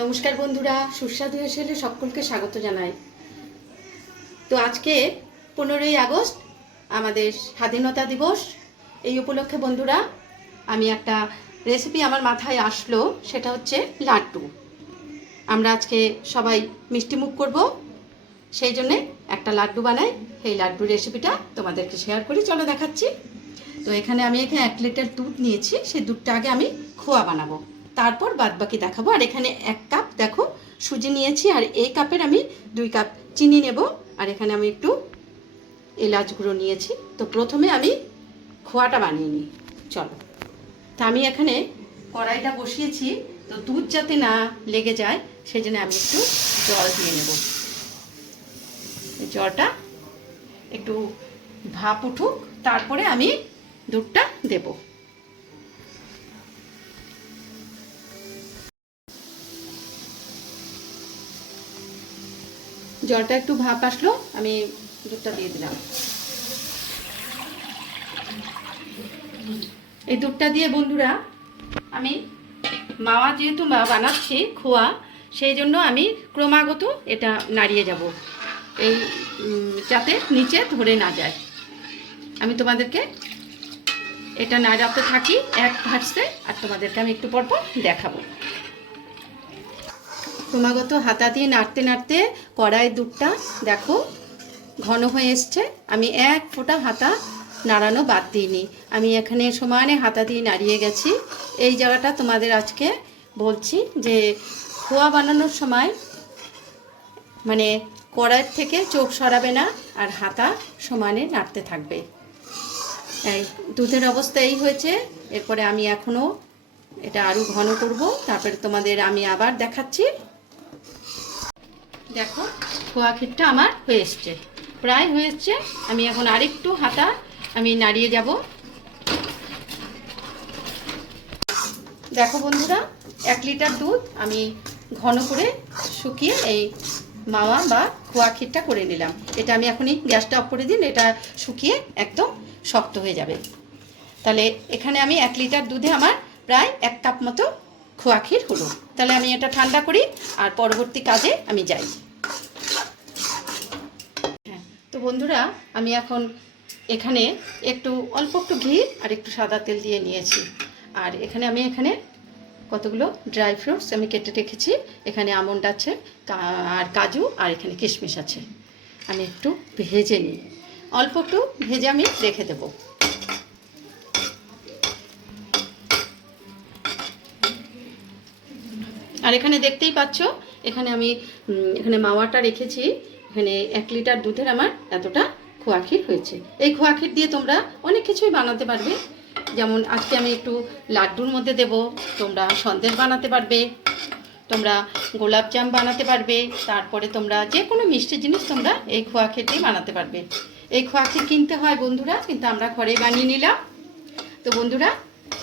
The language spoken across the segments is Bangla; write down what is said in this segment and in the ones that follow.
নমস্কার বন্ধুরা, সুস্বাদু হেসেলে সকলকে স্বাগত জানাই। তো আজকে 15ই আগস্ট আমাদের স্বাধীনতা দিবস। এই উপলক্ষে বন্ধুরা আমি একটা রেসিপি আমার মাথায় আসলো, সেটা হচ্ছে লাড্ডু। আমরা আজকে সবাই মিষ্টি মুখ করব, সেই জন্যে একটা লাড্ডু বানাই। এই লাড্ডুর রেসিপিটা তোমাদেরকে শেয়ার করি, চলো দেখাচ্ছি। তো এখানে আমি 1 লিটার দুধ নিয়েছি, সেই দুধটা আগে আমি খোয়া বানাবো, তারপর বাদবাকি দেখাবো। আর এখানে 1 কাপ দেখো সুজি নিয়েছি, আর এই কাপের আমি 2 কাপ চিনি নেব। আর এখানে আমি একটু এলাচ গুঁড়ো নিয়েছি। তো প্রথমে আমি খোয়াটা বানিয়ে নিই, চলো। তা আমি এখানে কড়াইটা বসিয়েছি, তো দুধ যাতে না লেগে যায় সেই জন্য আমি একটু জল দিয়ে নেব। জলটা একটু ভাপ উঠুক, তারপরে আমি দুধটা দেব। জলটা একটু ভাপ আসলো, আমি দুধটা দিয়ে দিলাম। এই দুধটা দিয়ে বন্ধুরা আমি মাওয়া যেহেতু বানাচ্ছি খোয়া, সেই জন্য আমি ক্রমাগত এটা নাড়িয়ে যাব, এই যাতে নিচে ধরে না যায়। আমি তোমাদেরকে এটা নাড়াতে থাকি এক ভাঁজতে, আর তোমাদেরকে আমি একটু পর পর দেখাবো। ক্রমাগত হাতা দিয়ে নাড়তে নাড়তে কড়াইয়ের দুধটা দেখো ঘন হয়ে এসছে। আমি এক ফোঁটা হাতা নাড়ানো বাদ দিইনি, আমি এখানে সমানে হাতা দিয়ে নাড়িয়ে গেছি। এই জায়গাটা তোমাদের আজকে বলছি যে খোয়া বানানোর সময় মানে কড়াইয়ের থেকে চোখ সরাবে না, আর হাতা সমানে নাড়তে থাকবে। এই দুধের অবস্থা এই হয়েছে। এরপরে আমি এখনও এটা আরও ঘন করব, তারপরে তোমাদের আমি আবার দেখাচ্ছি। দেখো খোয়া ক্ষীরটা আমার হয়ে এসছে, প্রায় হয়ে এসছে। আমি এখন আরেকটু হাতা আমি নাড়িয়ে যাব। দেখো বন্ধুরা 1 লিটার দুধ আমি ঘন করে শুকিয়ে এই মাওয়া বা খোয়া ক্ষীরটা করে নিলাম। এটা আমি এখনই গ্যাসটা অফ করে দিন, এটা শুকিয়ে একদম শক্ত হয়ে যাবে। তাহলে এখানে আমি 1 লিটার দুধে আমার প্রায় 1 কাপ মতো খোয়া ক্ষীর হলো। তাহলে আমি এটা ঠান্ডা করি আর পরবর্তী কাজে আমি যাই। হ্যাঁ, তো বন্ধুরা আমি এখন এখানে একটু অল্প একটু ঘি আর একটু সাদা তেল দিয়ে নিয়েছি। আর এখানে আমি কতগুলো ড্রাই ফ্রুটস আমি কেটে রেখেছি। এখানে আমন্ড আছে আর কাজু, আর এখানে কিশমিশ আছে। আমি একটু ভেজে নিই, অল্প একটু ভেজে আমি রেখে দেব। আর এখানে দেখতেই পাচ্ছ এখানে আমি এখানে মাওয়াটা রেখেছি। এখানে 1 লিটার দুধের আমার এতটা খোয়া ক্ষীর হয়েছে। এই খোয়া ক্ষীর দিয়ে তোমরা অনেক কিছুই বানাতে পারবে, যেমন আজকে আমি একটু লাড্ডুর মধ্যে দেব, তোমরা সন্দেশ বানাতে পারবে, তোমরা গোলাপজাম বানাতে পারবে, তারপরে তোমরা যে কোনো মিষ্টি জিনিস তোমরা এই খোয়া ক্ষীর দিয়ে বানাতে পারবে। এই খোয়া ক্ষীর কিনতে হয় বন্ধুরা, কিন্তু আমরা ঘরেই বানিয়ে নিলাম। তো বন্ধুরা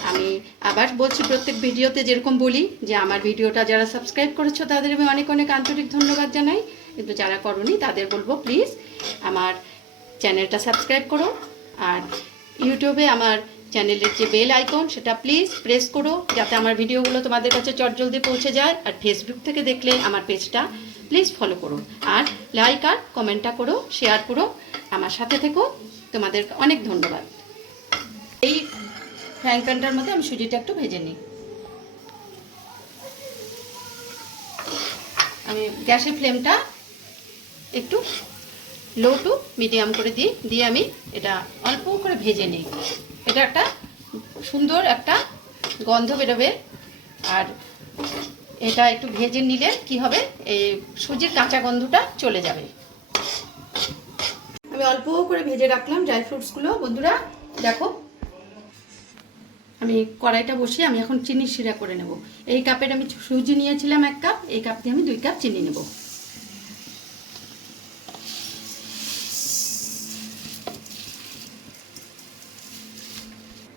আমি আবার বলছি, প্রত্যেক ভিডিওতে যেরকম বলি যে আমার ভিডিওটা যারা সাবস্ক্রাইব করেছো তাদের আমি অনেক অনেক আন্তরিক ধন্যবাদ জানাই, কিন্তু যারা করোনি তাদের বলবো প্লিজ আমার চ্যানেলটা সাবস্ক্রাইব করো। আর ইউটিউবে আমার চ্যানেলের যে বেল আইকন সেটা প্লিজ প্রেস করো, যাতে আমার ভিডিওগুলো তোমাদের কাছে চটজলদি পৌঁছে যায়। আর ফেসবুক থেকে দেখলে আমার পেজটা প্লিজ ফলো করো, আর লাইক আর কমেন্টটা করো, শেয়ার করো, আমার সাথে থেকো। তোমাদের অনেক ধন্যবাদ। এই ফ্রাইং প্যানটার মধ্যে আমি সুজিটা একটু ভেজে নিই। আমি গ্যাসের ফ্লেমটা একটু লো টু মিডিয়াম করে দিয়ে আমি এটা অল্প করে ভেজে নিই। এটা একটা সুন্দর একটা গন্ধ বেরোবে, আর এটা একটু ভেজে নিলে কি হবে, এই সুজির কাঁচা গন্ধটা চলে যাবে। আমি অল্প করে ভেজে রাখলাম ড্রাই ফ্রুটসগুলো। বন্ধুরা দেখো আমি কড়াইটা বসিয়ে আমি এখন চিনি শিরা করে নেব। এই কাপের আমি সুজি নিয়েছিলাম 1 কাপ, এই কাপ দিয়ে আমি 2 কাপ চিনি নেব।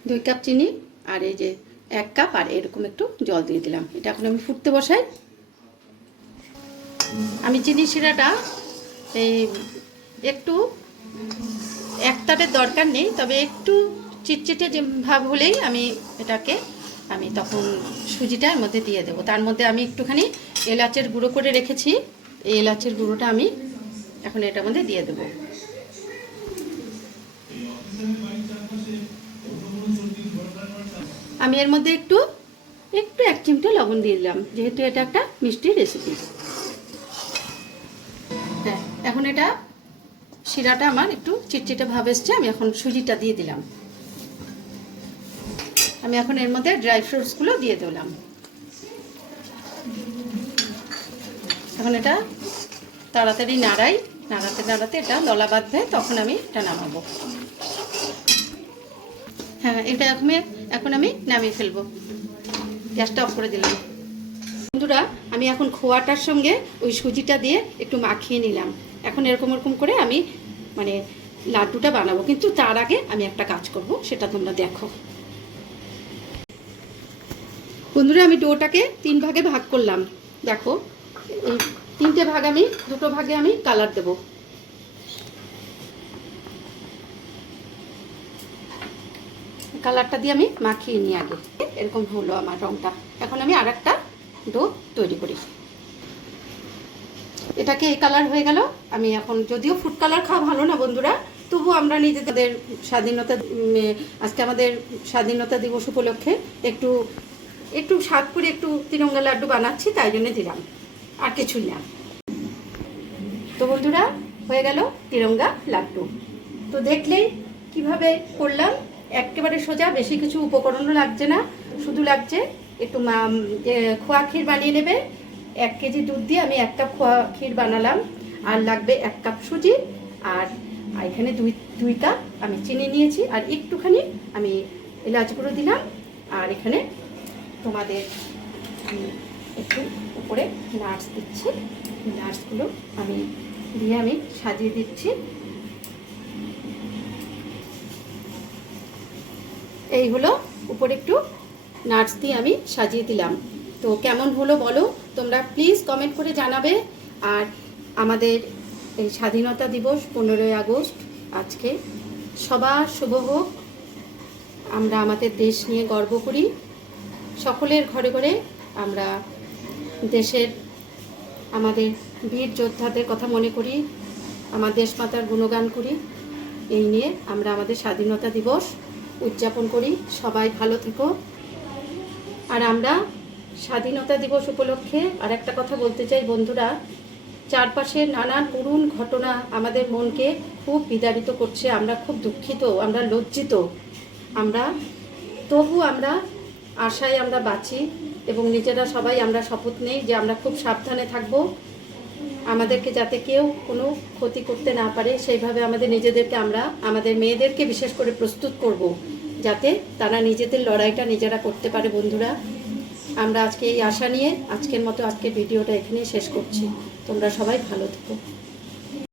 দুই কাপ চিনি আর এই যে 1 কাপ আর এরকম একটু জল দিয়ে দিলাম। এটা এখন আমি ফুটতে বসাই। আমি চিনি শিরাটা এই একটু একতারের দরকার নেই, তবে একটু চিটচিটে যে ভাব হলেই আমি এটাকে আমি তখন সুজিটা এর মধ্যে দিয়ে দেবো। তার মধ্যে আমি একটুখানি এলাচের গুঁড়ো করে রেখেছি, এই এলাচের গুঁড়োটা আমি এখন এটার মধ্যে দিয়ে দেবো। আমি এর মধ্যে একটু 1 চিমটে লবণ দিয়ে দিলাম, যেহেতু এটা একটা মিষ্টি রেসিপি। হ্যাঁ, এখন এটা শিরাটা আমার একটু চিটচিটে ভাব এসছে, আমি এখন সুজিটা দিয়ে দিলাম। আমি এখন এর মধ্যে ড্রাই ফ্রুটসগুলো দিয়ে দিলাম। এখন এটা তাড়াতাড়ি নাড়াতে নাড়াতে এটা দলা বাঁধবে, তখন আমি এটা নামাবো। হ্যাঁ, এটা এখন আমি নামিয়ে ফেলবো। গ্যাসটা অফ করে দিলাম। বন্ধুরা, আমি এখন খোয়াটার সঙ্গে ওই সুজিটা দিয়ে একটু মাখিয়ে নিলাম। এখন এরকম করে আমি মানে লাড্ডুটা বানাবো, কিন্তু তার আগে আমি একটা কাজ করব, সেটা তোমরা দেখো। বন্ধুরা, আমি ডোটাকে 3 ভাগে ভাগ করলাম। দেখো, এই 3টে ভাগ আমি 2টো ভাগে আমি কালার দেব। কালারটা দিয়ে আমি মাখিয়ে নিই আগে। এরকম হলো আমার রংটা। এখন আমি আরেকটা ডো তৈরি করি। এটাকে এই কালার হয়ে গেল। আমি এখন, যদিও ফুড কালার খাওয়া ভালো না বন্ধুরা, তবু আমরা নিজেদের স্বাধীনতা, আজকে আমাদের স্বাধীনতা দিবস উপলক্ষে একটু স্বাদ করে একটু তিরঙ্গা লাড্ডু বানাচ্ছি, তাই জন্য দিলাম, আর কিছুই না। তো বন্ধুরা, হয়ে গেল তিরঙ্গা লাড্ডু। তো দেখলেই কিভাবে করলাম, একেবারে সোজা, বেশি কিছু উপকরণও লাগছে না, শুধু লাগছে একটু খোয়া ক্ষীর বানিয়ে নেবে। 1 কেজি দুধ দিয়ে আমি 1 কাপ খোয়া ক্ষীর বানালাম, আর লাগবে 1 কাপ সুজি, আর এখানে 2 কাপ আমি চিনি নিয়েছি, আর একটুখানি আমি এলাচ গুঁড়ো দিলাম। আর এখানে তোমাদের একটু উপরে নাটস দিচ্ছি, নাটসগুলো আমি দিয়ে আমি সাজিয়ে দিচ্ছি। এই হলো, উপরে একটু নাটস দিয়ে আমি সাজিয়ে দিলাম। তো কেমন হলো বলো তোমরা, প্লিজ কমেন্ট করে জানাবে। আর আমাদের এই স্বাধীনতা দিবস 15ই আগস্ট, আজকে সবার শুভ হোক। আমরা আমাদের দেশ নিয়ে গর্ব করি, সকলের ঘরে ঘরে আমরা দেশের আমাদের বীর যোদ্ধাদের কথা মনে করি, আমার দেশমাতার গুণগান করি। এই নিয়ে আমরা আমাদের স্বাধীনতা দিবস উদযাপন করি। সবাই ভালো থেকো। আর আমরা স্বাধীনতা দিবস উপলক্ষে আর একটা কথা বলতে চাই বন্ধুরা, চারপাশে নানান করুণ ঘটনা আমাদের মনকে খুব বিদারিত করছে। আমরা খুব দুঃখিত, আমরা লজ্জিত, তবু আমরা আশায় আমরা বাঁচি, এবং নিজেরা সবাই আমরা শপথ নেই যে আমরা খুব সাবধানে থাকব, আমাদেরকে যাতে কেউ কোনো ক্ষতি করতে না পারে সেইভাবে আমাদের নিজেদেরকে, আমরা আমাদের মেয়েদেরকে বিশেষ করে প্রস্তুত করব, যাতে তারা নিজেদের লড়াইটা নিজেরা করতে পারে। বন্ধুরা, আমরা আজকে এই আশা নিয়ে আজকের ভিডিওটা এখানেই শেষ করছি। তোমরা সবাই ভালো থেকো।